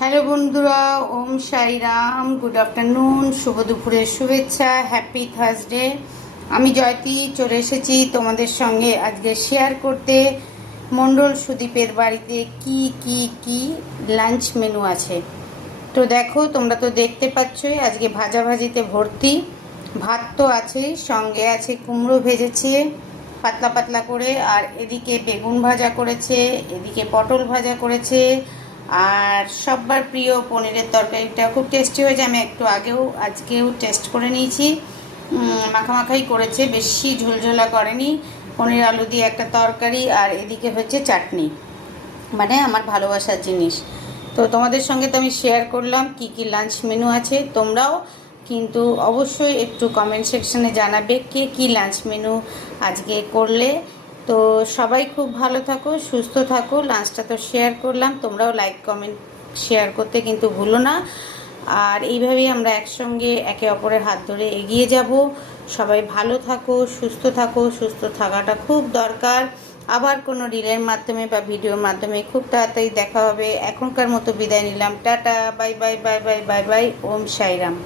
Hello বন্ধুরা, ওম Sairam, good afternoon, শুভ দুপুরের শুভেচ্ছা, হ্যাপি থার্সডে। আমি জয়তী চলে এসেছি তোমাদের সঙ্গে আজকে শেয়ার করতে মণ্ডল সুদীপের বাড়িতে কি লাঞ্চ মেনু আছে। তো দেখো, তোমরা তো দেখতে পাচ্ছই, আজকে ভাজাভাজিতে ভর্তি। ভাত তো আছেই, সঙ্গে আছে কুমড়ো ভেজেছে পাতলা পাতলা করে, আর এদিকে বেগুন ভাজা করেছে, এদিকে পটল ভাজা করেছে, আর সবার প্রিয় পনিরের তরকারিটা খুব টেস্টি হয়েছে। আমি একটু আজকেও টেস্ট করে নিয়েছি। মাখামাখাই করেছে, বেশি ঝোলঝোলা করেনি। পনির আলু দিয়ে একটা তরকারি, আর এদিকে হচ্ছে চাটনি, মানে আমার ভালোবাসার জিনিস। তো তোমাদের সঙ্গে তো আমি শেয়ার করলাম কি লাঞ্চ মেনু আছে। তোমরাও কিন্তু অবশ্যই একটু কমেন্ট সেকশনে জানাবে কে কি লাঞ্চ মেনু আজকে করলে। তো সবাই খুব ভালো থাকো, সুস্থ থাকো। লাঞ্চটা তো শেয়ার করলাম, তোমরাও লাইক কমেন্ট শেয়ার করতে কিন্তু ভুলো না। আর এইভাবেই আমরা একসঙ্গে একে অপরের হাত ধরে এগিয়ে যাব। সবাই ভালো থাকো, সুস্থ থাকো। সুস্থ থাকাটা খুব দরকার। আবার কোনো রিলের মাধ্যমে বা ভিডিওর মাধ্যমে খুব তাড়াতাড়ি দেখা হবে। এখনকার মতো বিদায় নিলাম, tata, bye bye bye bye bye bye, Om Sairam.